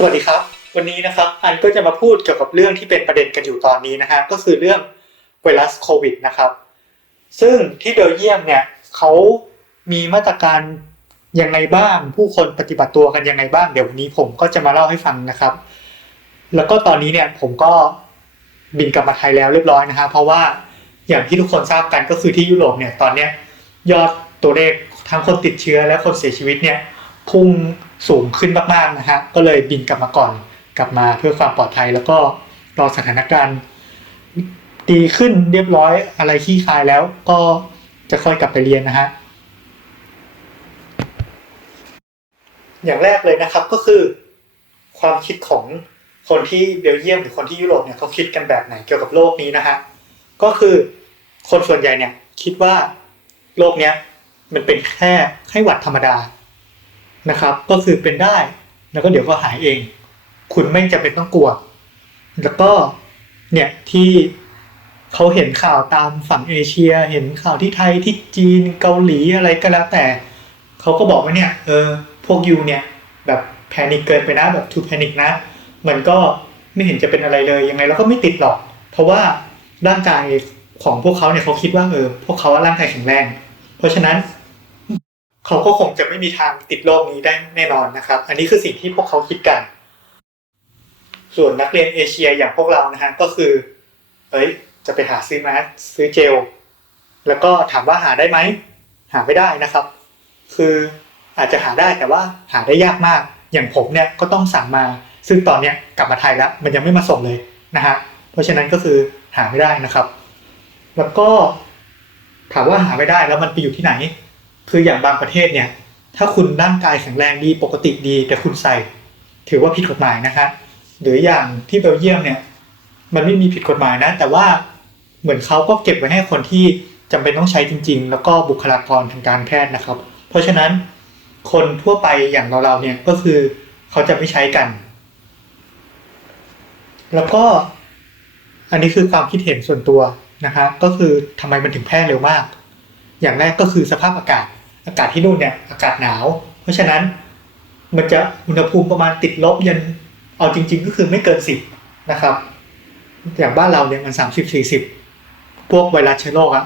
สวัสดีครับ วันนี้นะครับอันก็จะมาพูดเกี่ยวกับเรื่องที่เป็นประเด็นกันอยู่ตอนนี้นะฮะก็คือเรื่องไวรัสโควิดนะครับซึ่งที่เบลเยียมเนี่ยเขามีมาตรการยังไงบ้าง ผู้คนปฏิบัติตัวกันยังไงบ้างเดี๋ยววันนี้ผมก็จะมาเล่าให้ฟังนะครับ แล้วก็ตอนนี้เนี่ยผมก็บินกลับมาไทยแล้วเรียบร้อยนะฮะเพราะว่าอย่างที่ทุกคนทราบกันก็คือที่ยุโรปเนี่ยตอนเนี้ยยอดตัวเลขทั้งคนติดเชื้อและคนเสียชีวิตเนี่ยพุ่ง สูงขึ้นมากๆนะฮะก็เลยบินกลับมาก่อนกลับมาเพื่อความปลอดภัย แล้วก็รอสถานการณ์ ดีขึ้นเรียบร้อยอะไรขี้คายแล้วก็จะค่อยกลับไปเรียนนะฮะอย่างแรกเลยนะครับก็คือ ความคิดของคนที่เบลเยียมหรือคนที่ยุโรปเนี่ยเขาคิดกันแบบไหนเกี่ยวกับโลกนี้นะฮะก็คือคนส่วนใหญ่เนี่ยคิดว่าโลกเนี้ยมันเป็นแค่ไข้หวัดธรรมดา นะครับ ก็คือเป็นได้ แล้วก็เดี๋ยวก็หายเอง คุณไม่จำเป็นต้องกลัว แล้วก็เนี่ยที่เขาเห็นข่าวตามฝั่งเอเชีย เห็นข่าวที่ไทยที่จีนเกาหลีอะไรก็แล้วแต่เขาก็บอกว่าเนี่ยเออพวกยูเนี่ยแบบแพนิคเกินไปนะแบบทูแพนิคนะ มันก็ไม่เห็นจะเป็นอะไรเลยยังไงเราก็ไม่ติดหรอก เพราะว่าร่างกายของพวกเขาเนี่ยเขาคิดว่าเออพวกเขาร่างกายแข็งแรง เพราะฉะนั้น เขาก็คงจะไม่มีทางติดโรคนี้ได้แน่นอนนะครับ อันนี้คือสิ่งที่พวกเขาคิดกัน ส่วนนักเรียนเอเชียอย่างพวกเรานะฮะก็คือเอ้ยจะไปหาซื้อมาสซื้อเจล แล้วก็ถามว่าหาได้ไหมหาไม่ได้นะครับ คืออาจจะหาได้แต่ว่าหาได้ยากมาก อย่างผมเนี่ยก็ต้องสั่งมา ซึ่งตอนเนี้ยกลับมาไทยแล้วมันยังไม่มาส่งเลยนะฮะเพราะฉะนั้นก็คือหาไม่ได้นะครับ แล้วก็ถามว่าหาไม่ได้แล้วมันไปอยู่ที่ไหน คืออย่างบางประเทศเนี่ย ถ้าคุณร่างกายแข็งแรงดีปกติดี แต่คุณใส่ ถือว่าผิดกฎหมายนะคะหรืออย่างที่เบลเยียมเนี่ย มันไม่มีผิดกฎหมายนะ แต่ว่าเหมือนเขาก็เก็บไว้ให้คนที่จำเป็นต้องใช้จริง ๆ แล้วก็บุคลากรทางการแพทย์นะครับ เพราะฉะนั้นคนทั่วไปอย่างเราๆเนี่ยก็คือเขาจะไม่ใช้กัน แล้วก็อันนี้คือความคิดเห็นส่วนตัวนะคะก็คือทำไมมันถึงแพร่เร็วมาก อย่างแรกก็คือสภาพอากาศ อากาศที่นู่นเนี่ยอากาศหนาว เพราะฉะนั้นมันจะอุณหภูมิประมาณติดลบยันเอาจริง ๆ ก็คือไม่เกินสิบนะครับอย่างบ้านเราเนี่ยมันสามสิบสี่สิบพวกไวรัสเชื้อโรคอะ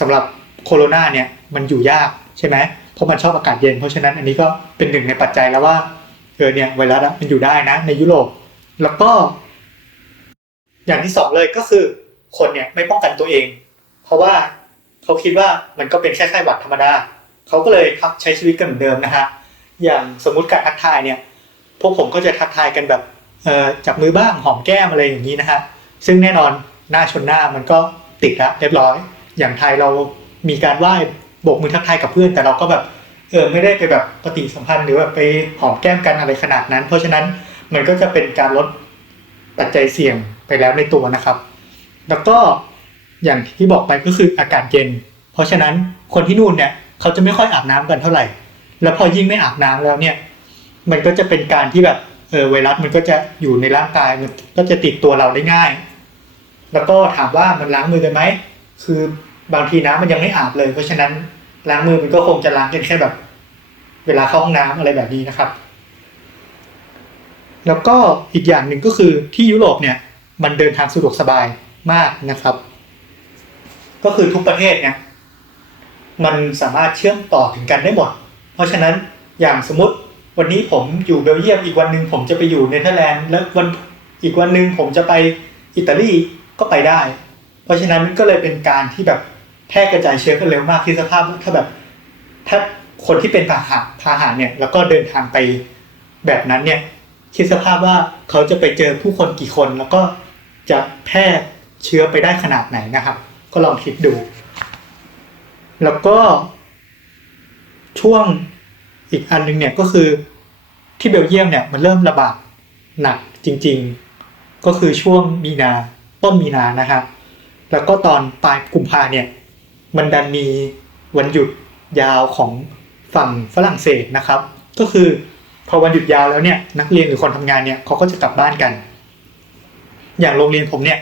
สำหรับโคโรนาเนี่ยมันอยู่ยากใช่ไหมเพราะมันชอบอากาศเย็น เพราะฉะนั้นอันนี้ก็เป็นหนึ่งในปัจจัยแล้วว่าเออเนี่ยไวรัสอะมันอยู่ได้นะ ในยุโรปแล้วก็ อย่างที่สองเลยก็คือ คนเนี่ยไม่ป้องกันตัวเอง เพราะว่าเขาคิดว่ามันก็เป็นแค่ไข้หวัดธรรมดา เขาก็เลยทักใช้ชีวิตกันเหมือนเดิมนะฮะอย่างสมมุติการทักทายเนี่ย พวกผมก็จะทักทายกันแบบจับมือบ้างหอมแก้มอะไรอย่างนี้นะฮะซึ่งแน่นอนหน้าชนหน้ามันก็ติดแล้วเรียบร้อย อย่างไทยเรามีการไหว้โบกมือทักทายกับเพื่อน แต่เราก็แบบเออไม่ได้ไปแบบปฏิสัมพันธ์หรือแบบไปหอมแก้มกันอะไรขนาดนั้น เพราะฉะนั้นมันก็จะเป็นการลดปัจจัยเสี่ยงไปแล้วในตัวนะครับ แล้วก็อย่างที่บอกไปก็คืออากาศเย็น เพราะฉะนั้นคนที่นู่นเนี่ย เขาจะไม่ค่อยอาบน้ำกันเท่าไหร่ แล้วพอยิ่งไม่อาบน้ำแล้วเนี่ย มันก็จะเป็นการที่แบบเออไวรัสมันก็จะอยู่ในร่างกายมันก็จะติดตัวเราได้ง่าย แล้วก็ถามว่ามันล้างมือกันไหมคือบางทีน้ำมันยังไม่อาบเลย เพราะฉะนั้นล้างมือมันก็คงจะล้างกันแค่แบบ เวลาเข้าห้องน้ำอะไรแบบนี้นะครับ แล้วก็อีกอย่างหนึ่งก็คือที่ยุโรปเนี่ย มันเดินทางสะดวกสบายมากนะครับ ก็คือทุกประเทศเนี่ย มันสามารถเชื่อมต่อถึงกันได้หมด เพราะฉะนั้นอย่างสมมติวันนี้ผมอยู่เบลเยียมอีกวันหนึ่งผมจะไปอยู่เนเธอร์แลนด์แล้ววันอีกวันหนึ่งผมจะไปอิตาลีก็ไปได้ เพราะฉะนั้นก็เลยเป็นการที่แบบแพร่กระจายเชื้อกันเร็วมากที่สภาพถ้าแบบถ้าคนที่เป็นพาหะพาหะเนี่ยแล้วก็เดินทางไปแบบนั้นเนี่ยคิดสภาพว่าเขาจะไปเจอผู้คนกี่คนแล้วก็จะแพร่เชื้อไปได้ขนาดไหนนะครับ ก็ลองคิดดู แล้วก็ช่วงอีกอันหนึงเนี่ยก็คือที่เบลเยียมเนี่ยมันเริ่มระบาดหนักจริงๆ ก็คือช่วงมีนาต้นมีนานะครับแล้วก็ตอนปลายกุมภาเนี่ยมันดันมีวันหยุดยาวของฝั่งฝรั่งเศสนะครับ ก็คือพอวันหยุดยาวแล้วเนี่ยนักเรียนหรือคนทำงานเนี่ยเขาก็จะกลับบ้านกัน อย่างโรงเรียนผมเนี่ย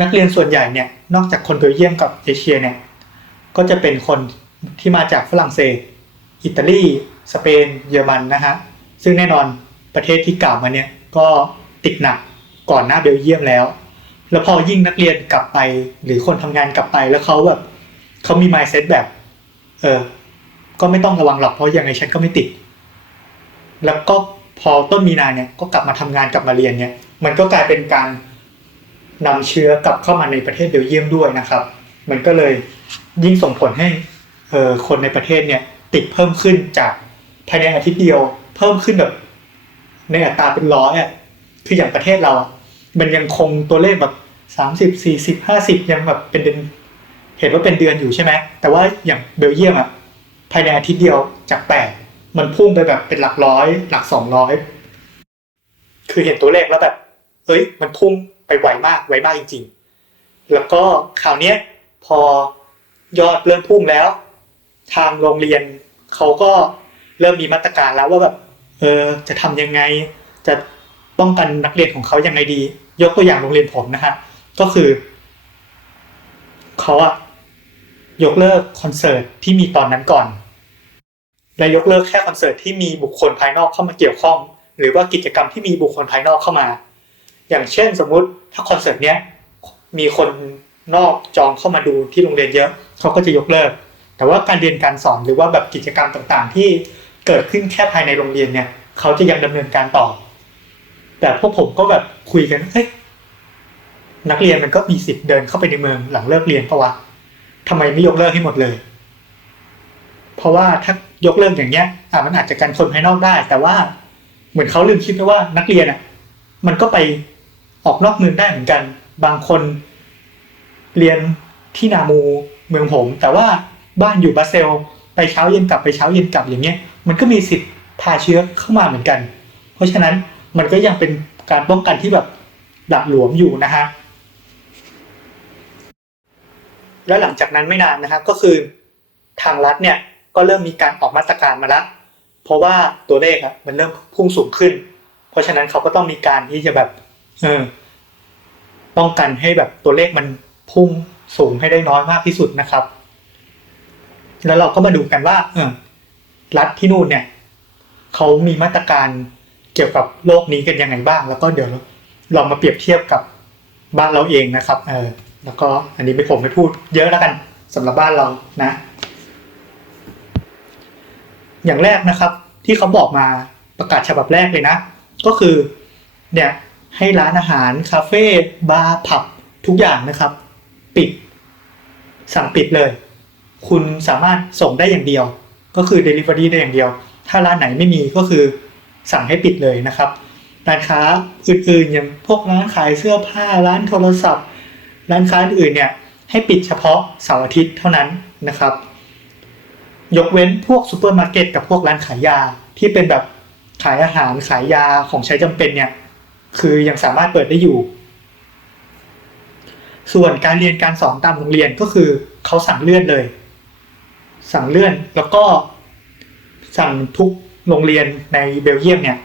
นักเรียนส่วนใหญ่เนี่ยนอกจากคนเบลเยียมกับเอเชียเนี่ย ก็จะเป็นคนที่มาจากฝรั่งเศส อิตาลี สเปน เยอรมันนะฮะ ซึ่งแน่นอนประเทศที่กล่าวมาเนี่ยก็ติดหนักก่อนหน้าเบลเยียมแล้ว แล้วพอยิ่งนักเรียนกลับไป หรือคนทำงานกลับไปแล้วเขาแบบเขามี mindset แบบ เออ ก็ไม่ต้องระวังหรอกเพราะยังไงฉันก็ไม่ติด แล้วก็พอต้นมีนาเนี่ยก็กลับมาทำงานกลับมาเรียนเนี่ย มันก็กลายเป็นการนำเชื้อกลับเข้ามาในประเทศเบลเยียมด้วยนะครับ มันก็เลย ยิ่งส่งผลให้เออคนในประเทศเนี่ย ติดเพิ่มขึ้นจากภายในอาทิตย์เดียว เพิ่มขึ้นแบบในอัตราเป็นร้อยอะคืออย่างประเทศเราอะมันยังคงตัวเลขแบบสามสิบสี่สิบห้าสิบยังแบบเป็นเดือนเห็นว่าเป็นเดือนอยู่ใช่ไหมแต่ว่าอย่างเบลเยียมอะภายในอาทิตย์เดียวจากแปดมันพุ่งไปแบบเป็นหลักร้อย หลักสองร้อยคือเห็นตัวเลขแล้วแบบเฮ้ย มันพุ่งไปไวมากไวมากจริง ๆ แล้วก็ข่าวเนี้ยพอ ยอดเริ่มพุ่งแล้ว ทางโรงเรียนเขาก็เริ่มมีมาตรการแล้วว่าแบบเออจะทำยังไงจะป้องกันนักเรียนของเขายังไงดี ยกตัวอย่างโรงเรียนผมนะฮะก็คือเขาอะยกเลิกคอนเสิร์ตที่มีตอนนั้นก่อน และยกเลิกแค่คอนเสิร์ตที่มีบุคคลภายนอกเข้ามาเกี่ยวข้อง หรือว่ากิจกรรมที่มีบุคคลภายนอกเข้ามา อย่างเช่นสมมุติถ้าคอนเสิร์ตเนี้ยมีคนนอกจองเข้ามาดูที่โรงเรียนเยอะ เขาก็จะยกเลิก แต่ว่าการเรียนการสอนหรือว่าแบบกิจกรรมต่างๆ ที่เกิดขึ้นแค่ภายในโรงเรียนเนี่ยเขาจะยังดำเนินการต่อ แต่พวกผมก็แบบคุยกันเฮ้ยนักเรียนมันก็มีสิทธิ์เดินเข้าไปในเมืองหลังเลิกเรียนปะวะทำไมไม่ยกเลิกให้หมดเลย เพราะว่าถ้ายกเลิกอย่างเงี้ยอะมันอาจจะกันคนภายนอกได้ แต่ว่าเหมือนเขาลืมคิดไปว่านักเรียนอะ มันก็ไปออกนอกเมืองได้เหมือนกัน บางคนเรียนที่นามู เมืองผม แต่ว่าบ้านอยู่บราเซล ไปเช้าเย็นกลับไปเช้าเย็นกลับอย่างเงี้ยมันก็มีสิทธิ์พาเชื้อเข้ามาเหมือนกัน เพราะฉะนั้นมันก็ยังเป็นการป้องกันที่แบบหลักหลวมอยู่นะฮะแล้วหลังจากนั้นไม่นานนะครับก็คือทางรัฐเนี่ยก็เริ่มมีการออกมาตรการมาล้วเพราะว่าตัวเลขอะมันเริ่มพุ่งสูงขึ้น เพราะฉะนั้นเขาก็ต้องมีการที่จะแบบเออป้องกันให้แบบตัวเลขมันพุ่ง สูงให้ได้น้อยมากที่สุดนะครับ แล้วเราก็มาดูกันว่า เออรัฐที่นู่นเนี่ยเขามีมาตรการเกี่ยวกับโรคนี้กันยังไงบ้าง แล้วก็เดี๋ยวลองมาเปรียบเทียบกับบ้านเราเองนะครับเออแล้วก็อันนี้ไม่ผมไม่พูดเยอะแล้วกันสำหรับบ้านเรานะ อย่างแรกนะครับ ที่เขาบอกมาประกาศฉบับแรกเลยนะ ก็คือเนี่ยให้ร้านอาหารคาเฟ่บาร์ผับทุกอย่างนะครับ สั่งปิดเลย คุณสามารถส่งได้อย่างเดียว ก็คือ Delivery ได้อย่างเดียว ถ้าร้านไหนไม่มีก็คือสั่งให้ปิดเลยนะครับร้านค้าอื่นๆ อย่างพวกร้านขายเสื้อผ้าร้านโทรศัพท์ ร้านค้าอื่นเนี่ยให้ปิดเฉพาะเสาร์อาทิตย์เท่านั้นนะครับ ยกเว้นพวกซูเปอร์มาร์เก็ตกับพวกร้านขายยาที่เป็นแบบขายอาหารขายยาของใช้จำเป็นเนี่ยคือยังสามารถเปิดได้อยู่ ส่วนการเรียนการสอนตามโรงเรียนก็คือเขาสั่งเลื่อนเลย สั่งเลื่อนแล้วก็สั่งทุกโรงเรียนในเบลเยียมเนี่ย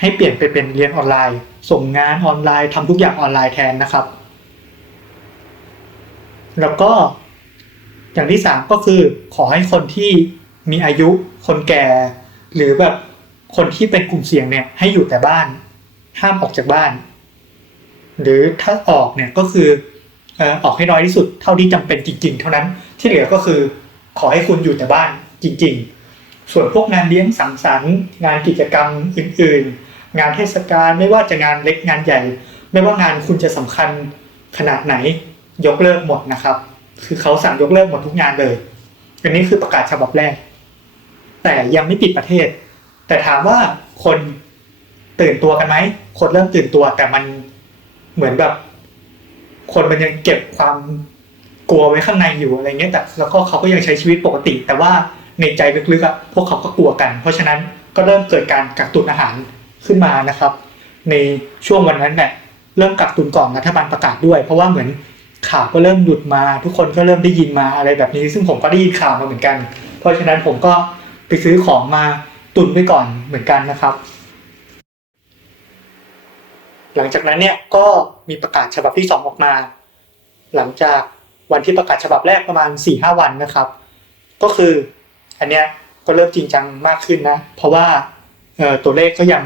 ให้เปลี่ยนไปเป็นเรียนออนไลน์ ส่งงานออนไลน์ทำทุกอย่างออนไลน์แทนนะครับ แล้วก็อย่างที่สามก็คือขอให้คนที่มีอายุคนแก่ หรือแบบคนที่เป็นกลุ่มเสี่ยงเนี่ยให้อยู่แต่บ้าน ห้ามออกจากบ้าน หรือถ้าออกเนี่ยก็คือ ออกให้น้อยที่สุดเท่าที่จำเป็นจริง ๆ เท่านั้นที่เหลือก็คือขอให้คุณอยู่แต่บ้านจริง ๆ ส่วนพวกงานเลี้ยงสังสรรค์ งานกิจกรรมอื่น ๆ งานเทศกาลไม่ว่าจะงานเล็กงานใหญ่ ไม่ว่างานคุณจะสำคัญขนาดไหนยกเลิกหมดนะครับ คือเขาสั่งยกเลิกหมดทุกงานเลยอันนี้คือประกาศฉบับแรก แต่ยังไม่ปิดประเทศ แต่ถามว่าคนตื่นตัวกันไหมคนเริ่มตื่นตัวแต่มันเหมือนแบบ คนมันยังเก็บความกลัวไว้ข้างในอยู่อะไรเงี้ยแต่แล้วก็เขาก็ยังใช้ชีวิตปกติ แต่ว่าในใจลึกๆอะพวกเขาก็กลัวกัน เพราะฉะนั้นก็เริ่มเกิดการกักตุนอาหารขึ้นมานะครับ ในช่วงวันนั้นเนี่ยเริ่มกักตุนก่อนรัฐบาลประกาศด้วย เพราะว่าเหมือนข่าวก็เริ่มหลุดมา ทุกคนก็เริ่มได้ยินมาอะไรแบบนี้ ซึ่งผมก็ได้ยินข่าวมาเหมือนกัน เพราะฉะนั้นผมก็ไปซื้อของมาตุนไว้ก่อนเหมือนกันนะครับ หลังจากนั้นเนี่ยก็มีประกาศฉบับที่สองออกมา หลังจากวันที่ประกาศฉบับแรกประมาณ4ี่ห้าวันนะครับ ก็คืออันเนี้ยก็เริ่มจริงจังมากขึ้นนะ เพราะว่าตัวเลขก็ยัง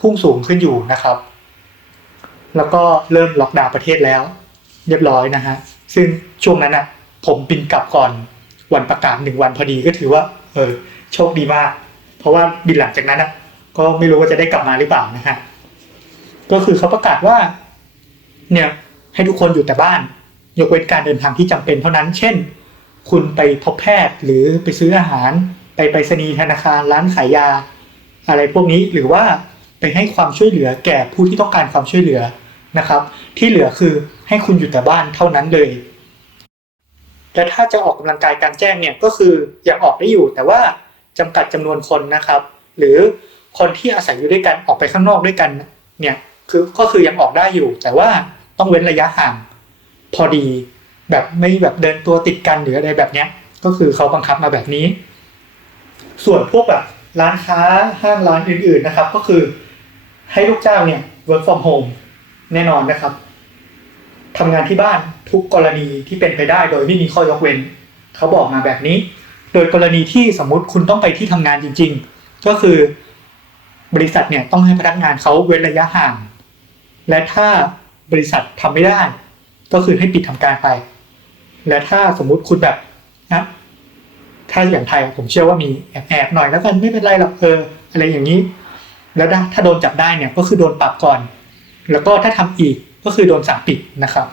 พุ่งสูงขึ้นอยู่นะครับ แล้วก็เริ่มล็อกดาวน์ประเทศแล้ว เรียบร้อยนะฮะซึ่งช่วงนั้นอะผมบินกลับก่อนวันประกาศหนึ่งวันพอดีก็ถือว่า เออโชคดีมาก เพราะว่าบินหลังจากนั้นอะก็ไม่รู้ว่าจะได้กลับมาหรือเปล่านะฮะ ก็คือเขาประกาศว่า เนี่ยให้ทุกคนอยู่แต่บ้าน ยกเว้นการเดินทางที่จำเป็นเท่านั้น เช่น คุณไปพบแพทย์หรือไปซื้ออาหาร ไปไปรษณีย์ธนาคารร้านขายยา อะไรพวกนี้หรือว่าไปให้ความช่วยเหลือแก่ผู้ที่ต้องการความช่วยเหลือนะครับ ที่เหลือคือให้คุณอยู่แต่บ้านเท่านั้นเลยและถ้าจะออกกำลังกายการแจ้งเนี่ยก็คือยังออกได้อยู่ แต่ว่าจำกัดจำนวนคนนะครับ หรือคนที่อาศัยอยู่ด้วยกันออกไปข้างนอกด้วยกันเนี่ย คือก็คือยังออกได้อยู่ แต่ว่าต้องเว้นระยะห่างพอดีแบบไม่แบบเดินตัวติดกันหรืออะไรแบบเนี้ย ก็คือเขาบังคับมาแบบนี้ ส่วนพวกแบบร้านค้าห้างร้านอื่น ๆนะครับ ก็คือให้ลูกจ้างเนี่ย work from home แน่นอนนะครับทำงานที่บ้านทุกกรณีที่เป็นไปได้โดยไม่มีข้อยกเว้น เขาบอกมาแบบนี้ โดยกรณีที่สมมุติคุณต้องไปที่ทำงานจริง ๆ ก็คือบริษัทเนี่ยต้องให้พนักงานเขาเว้นระยะห่าง และถ้าบริษัททำไม่ได้ ก็คือให้ปิดทำการไป และถ้าสมมุติคุณแบบนะถ้าอย่างไทยผมเชื่อว่ามีแอบแอบหน่อยแล้วกันไม่เป็นไรหรอกเอออะไรอย่างนี้ แล้วถ้าโดนจับได้เนี่ยก็คือโดนปรับก่อน แล้วก็ถ้าทำอีกก็คือโดนสั่งปิดนะครับ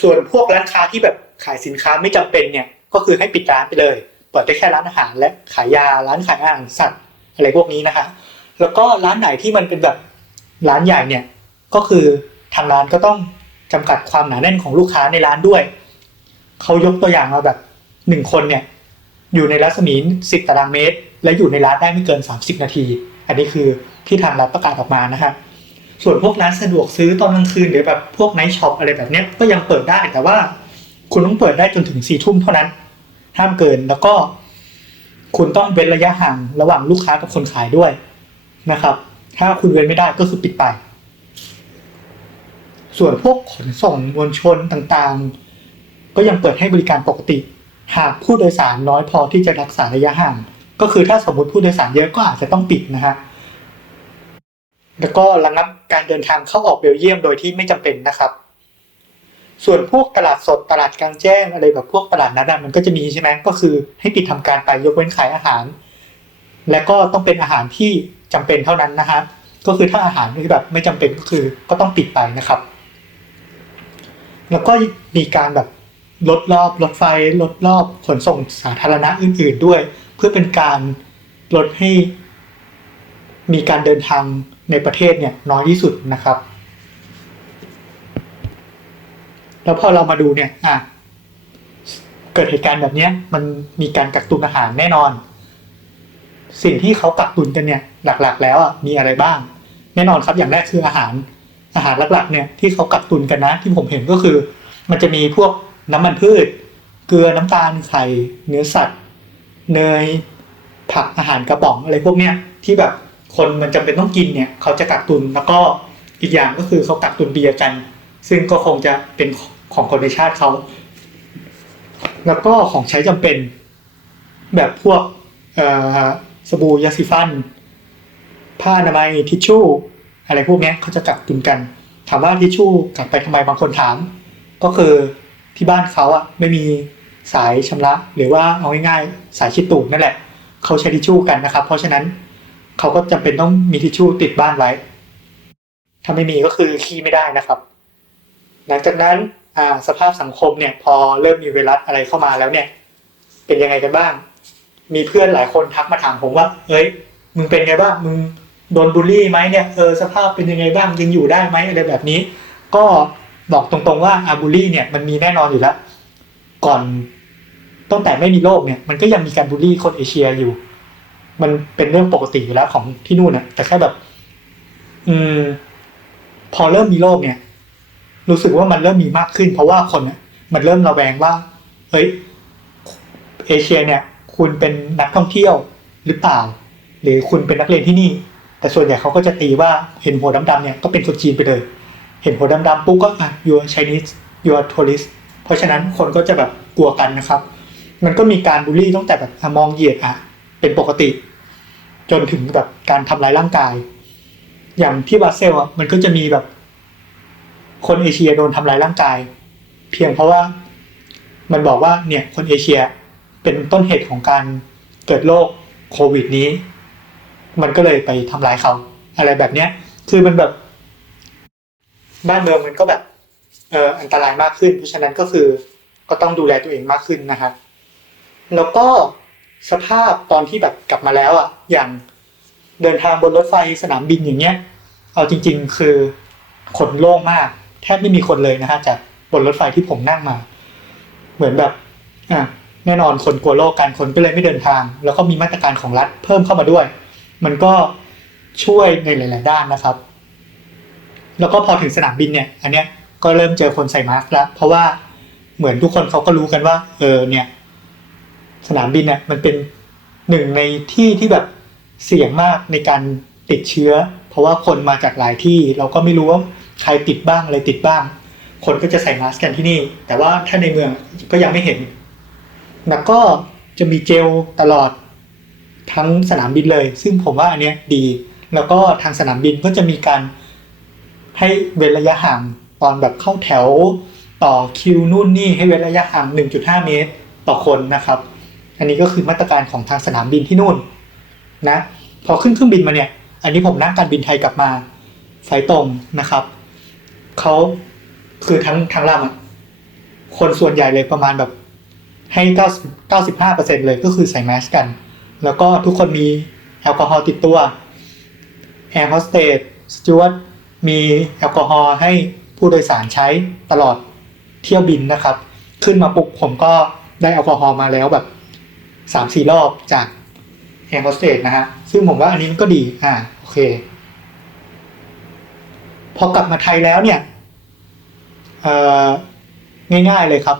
ส่วนพวกร้านค้าที่แบบขายสินค้าไม่จำเป็นเนี่ยก็คือให้ปิดร้านไปเลย เปิดได้แค่ร้านอาหาร และขายยาร้านขายอาหารสัตว์อะไรพวกนี้นะคะแล้วก็ร้านไหนที่มันเป็นแบบ ร้านใหญ่เนี่ยก็คือทางร้านก็ต้องจำกัดความหนาแน่นของลูกค้าในร้านด้วย เขายกตัวอย่างมาแบบหนึ่งคนเนี่ยอยู่ในรัศมีสิบตารางเมตร และอยู่ในร้านได้ไม่เกิน 30 นาที อันนี้คือที่ทางรัฐประกาศออกมานะครับส่วนพวกร้านสะดวกซื้อตอนกลางคืนหรือแบบพวกไนท์ช็อปอะไรแบบนี้ก็ยังเปิดได้แต่ว่าคุณต้องเปิดได้จนถึงสี่ทุ่มเท่านั้น ห้ามเกินแล้วก็ คุณต้องเว้นระยะห่างระหว่างลูกค้ากับคนขายด้วยนะครับ ถ้าคุณเว้นไม่ได้ก็คือปิดไป ส่วนพวกขนส่งมวลชนต่างๆ ก็ยังเปิดให้บริการปกติ หากผู้โดยสารน้อยพอที่จะรักษาระยะห่าง ก็คือถ้าสมมติผู้โดยสารเยอะก็อาจจะต้องปิดนะฮะแล้วก็ระงับการเดินทางเข้าออกเบลเยียมโดยที่ไม่จำเป็นนะครับ ส่วนพวกตลาดสดตลาดกลางแจ้งอะไรแบบพวกตลาดนัดมันก็จะมีใช่ไหมก็คือให้ปิดทำการไปยกเว้นขายอาหาร และก็ต้องเป็นอาหารที่ จำเป็นเท่านั้นนะฮะก็คือถ้าอาหารที่แบบไม่จำเป็นก็คือก็ต้องปิดไปนะครับ แล้วก็มีการแบบลดรอบรถไฟลดรอบขนส่งสาธารณะอื่น ๆ ด้วย เพื่อเป็นการลดให้มีการเดินทางในประเทศเนี่ยน้อยที่สุดนะครับ แล้วพอเรามาดูเนี่ยอะเกิดเหตุการณ์แบบนี้มันมีการกักตุนอาหารแน่นอน สิ่งที่เขากักตุนกันเนี่ยหลักๆ แล้วอะมีอะไรบ้าง แน่นอนครับอย่างแรกคืออาหารอาหารหลักๆเนี่ยที่เขากักตุนกันนะ ที่ผมเห็นก็คือ มันจะมีพวกน้ำมันพืช เกลือน้ำตาลไข่เนื้อสัตว์เนยผักอาหารกระป๋องอะไรพวกเนี้ยที่แบบคนมันจำเป็นต้องกินเนี่ยเขาจะกักตุนแล้วก็อีกอย่างก็คือเขากักตุนเบียร์กัน ซึ่งก็คงจะเป็นของคนในชาติเขาแล้วก็ของใช้จำเป็น แบบพวกเอ่อ สบู่ยาสีฟัน ผ้าอนามัยทิชชู่ อะไรพวกนี้เขาจะกักตุนกัน ถามว่าทิชชู่กักไปทำไมบางคนถาม ก็คือที่บ้านเขาอะไม่มีสายชำระ หรือว่าเอาง่ายๆสายชิดตูดนั่นแหละเขาใช้ทิชชู่กันนะครับ เพราะฉะนั้นเขาก็จำเป็นต้องมีทิชชู่ติดบ้านไว้ ถ้าไม่มีก็คือขี้ไม่ได้นะครับ หลังจากนั้นสภาพสังคมเนี่ยพอเริ่มมีไวรัสอะไรเข้ามาแล้วเนี่ย เป็นยังไงกันบ้าง มีเพื่อนหลายคนทักมาถามผมว่าเอ้ย มึงเป็นไงบ้าง มึงโดนบูลลี่ไหมเนี่ย เออ สภาพเป็นยังไงบ้าง ยังอยู่ได้ไหมอะไรแบบนี้ ก็บอกตรงๆว่าอาบูลลี่เนี่ยมันมีแน่นอนอยู่แล้ว ก่อนตั้งแต่ไม่มีโรคเนี่ย มันก็ยังมีการบูลลี่คนเอเชียอยู่ มันเป็นเรื่องปกติอยู่แล้วของที่นู่นนะแต่แค่แบบ อืม พอเริ่มมีโรคเนี่ย รู้สึกว่ามันเริ่มมีมากขึ้น เพราะว่าคนเนี่ยมันเริ่มระแวงว่า เฮ้ย เอเชียเนี่ย คุณเป็นนักท่องเที่ยวหรือเปล่า หรือคุณเป็นนักเรียนที่นี่ แต่ส่วนใหญ่เขาก็จะตีว่าเห็นหัวดำๆเนี่ยก็เป็นคนจีนไปเลย เห็นหัวดำๆปุ๊บก็อะ you are Chinese you are tourist เพราะฉะนั้นคนก็จะแบบกลัวกันนะครับ มันก็มีการบูลลี่ตั้งแต่แบบมองเหยียดอะเป็นปกติ จนถึงแบบการทำร้ายร่างกาย อย่างที่บาเซลอะมันก็จะมีแบบ คนเอเชียโดนทำร้ายร่างกาย เพียงเพราะว่ามันบอกว่าเนี่ยคนเอเชีย เป็นต้นเหตุของการเกิดโรคโควิดนี้ มันก็เลยไปทำร้ายเขา อะไรแบบเนี้ย คือมันแบบ บ้านเมืองมันก็แบบเอออันตรายมากขึ้น เพราะฉะนั้นก็คือก็ต้องดูแลตัวเองมากขึ้นนะครับแล้วก็สภาพตอนที่แบบกลับมาแล้วอะ อย่างเดินทางบนรถไฟสนามบินอย่างเงี้ย เอาจริง ๆ คือขนโล่งมาก แทบไม่มีคนเลยนะฮะจากบนรถไฟที่ผมนั่งมา เหมือนแบบ อะ แน่นอนคนกลัวโรคกันคนก็เลยไม่เดินทาง แล้วก็มีมาตรการของรัฐเพิ่มเข้ามาด้วย มันก็ช่วยในหลาย ๆ ด้านนะครับ แล้วก็พอถึงสนามบินเนี่ย อันเนี้ยก็เริ่มเจอคนใส่มาสก์แล้ว เพราะว่าเหมือนทุกคนเขาก็รู้กันว่า เออเนี่ย สนามบินเนี่ยมันเป็นหนึ่งในที่ที่แบบเสี่ยงมากในการติดเชื้อ เพราะว่าคนมาจากหลายที่ เราก็ไม่รู้ว่าใครติดบ้างอะไรติดบ้าง คนก็จะใส่มาสก์กันที่นี่ แต่ว่าถ้าในเมืองก็ยังไม่เห็น แล้วก็จะมีเจลตลอดทั้งสนามบินเลย ซึ่งผมว่าอันเนี้ยดี แล้วก็ทางสนามบินก็จะมีการให้เว้นระยะห่างตอนแบบเข้าแถวต่อคิวนู่นนี่ให้เว้นระยะห่าง 1.5 เมตรต่อคนนะครับ อันนี้ก็คือมาตรการของทางสนามบินที่นู่นนะพอขึ้นเครื่องบินมาเนี่ย อันนี้ผมนั่งการบินไทยกลับมาไฟล์ตรงนะครับเขาคือทั้งทั้งลำคนส่วนใหญ่เลยประมาณแบบ ให้เก้าเก้าสิบห้าเปอร์เซ็นเลยก็คือใส่แมสกัน แล้วก็ทุกคนมีแอลกอฮอล์ติดตัวแอร์โฮสเตสสจวตมีแอลกอฮอล์ให้ผู้โดยสารใช้ตลอดเที่ยวบินนะครับ ขึ้นมาปุ๊บผมก็ได้แอลกอฮอล์มาแล้วแบบสามสี่รอบจากแอร์โฮสเตสนะฮะ ซึ่งผมว่าอันนี้มันก็ดี อ่า โอเค พอกลับมาไทยแล้วเนี่ย เอ่อ ง่ายๆเลยครับ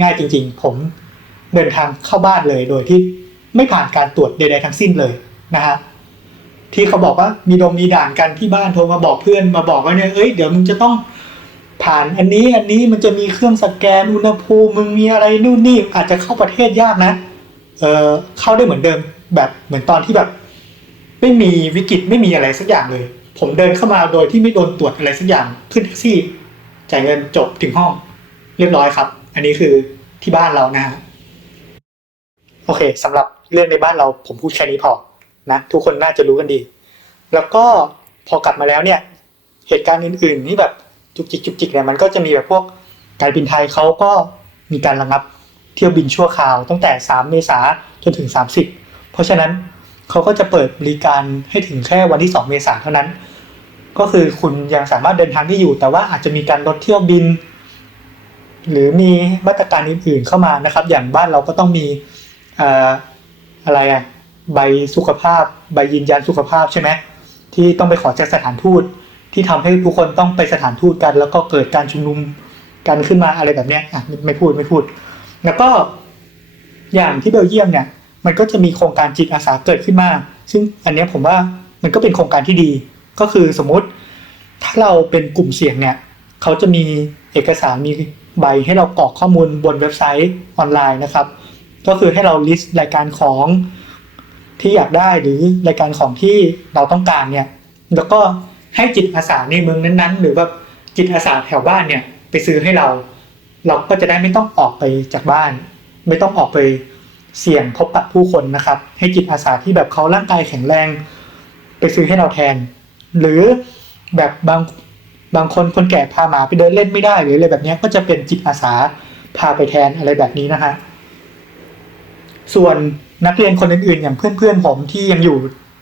ง่ายจริง ๆ ผมเดินทางเข้าบ้านเลยโดยที่ไม่ผ่านการตรวจใดๆทั้งสิ้นเลยนะฮะที่เขาบอกว่ามีดงมีด่านกันที่บ้านโทรมาบอกเพื่อนมาบอกว่าเนี่ยเอ้ยเดี๋ยวมึงจะต้องผ่านอันนี้อันนี้มันจะมีเครื่องสแกนอุณหภูมิมึงมีอะไรนู่นนี่อาจจะเข้าประเทศยากนะเออเข้าได้เหมือนเดิมแบบเหมือนตอนที่แบบ ไม่มีวิกฤตไม่มีอะไรสักอย่างเลย ผมเดินเข้ามาโดยที่ไม่โดนตรวจอะไรสักอย่างขึ้นแท็กซี่จ่ายเงินจบถึงห้อง เรียบร้อยครับ อันนี้คือที่บ้านเรานะฮะโอเคสำหรับเรื่องในบ้านเราผมพูดแค่นี้พอนะทุกคนน่าจะรู้กันดี แล้วก็พอกลับมาแล้วเนี่ย เหตุการณ์อื่นๆที่แบบจุกจิกจุกจิกเนี่ยมันก็จะมีแบบพวกการบินไทยเขาก็มีการระงับเที่ยวบินชั่วคราวตั้งแต่ 3 เมษาจนถึง 30 เพราะฉะนั้นเขาก็จะเปิดบริการให้ถึงแค่วันที่ 2 เมษาเท่านั้น ก็คือคุณยังสามารถเดินทางได้อยู่ แต่ว่าอาจจะมีการลดเที่ยวบิน หรือมีมาตรการอื่น ๆเข้ามานะครับ อย่างบ้านเราก็ต้องมีเอ่อะไรอะใบสุขภาพ ใบยืนยันสุขภาพใช่ไหมที่ต้องไปขอจากสถานทูต ที่ทำให้ทุกคนต้องไปสถานทูตกัน แล้วก็เกิดการชุมนุมกันขึ้นมาอะไรแบบเนี้ยอะไม่พูดไม่พูด แล้วก็อย่างที่เบลเยียมเนี่ย มันก็จะมีโครงการจิตอาสาเกิดขึ้นมา ซึ่งอันนี้ผมว่ามันก็เป็นโครงการที่ดี ก็คือสมมติ ถ้าเราเป็นกลุ่มเสี่ยงเนี่ย เขาจะมีเอกสารมี ใบให้เรากรอกข้อมูลบนเว็บไซต์ออนไลน์นะครับ ก็คือให้เราลิสต์รายการของที่อยากได้หรือรายการของที่เราต้องการเนี่ย แล้วก็ให้จิตอาสาในเมืองนั้นๆ หรือแบบจิตอาสาแถวบ้านเนี่ยไปซื้อให้เรา เราก็จะได้ไม่ต้องออกไปจากบ้าน ไม่ต้องออกไปเสี่ยงพบปะผู้คนนะครับ ให้จิตอาสาที่แบบเขาร่างกายแข็งแรง ไปซื้อให้เราแทน หรือแบบบาง บางคนคนแก่พาหมาไปเดินเล่นไม่ได้หรืออะไรแบบนี้ก็จะเป็นจิตอาสาพาไปแทนอะไรแบบนี้นะฮะส่วนนักเรียนคนอื่นๆ อย่างเพื่อนๆผมที่ยังอยู่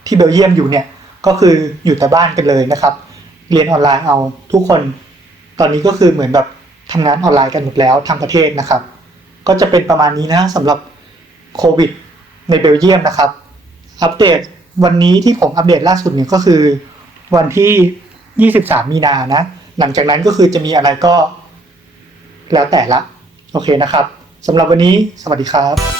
ที่เบลเยียมอยู่เนี่ยก็คืออยู่แต่บ้านกันเลยนะครับ เรียนออนไลน์เอาทุกคน ตอนนี้ก็คือเหมือนแบบทำงานออนไลน์กันหมดแล้วทั้งประเทศนะครับ ก็จะเป็นประมาณนี้นะสำหรับโควิดในเบลเยียมนะครับ อัปเดตวันนี้ที่ผมอัปเดตล่าสุดเนี่ยก็คือวันที่ ยี่สิบสามมีนานะ หลังจากนั้นก็คือจะมีอะไรก็แล้วแต่ละ โอเคนะครับสำหรับวันนี้สวัสดีครับ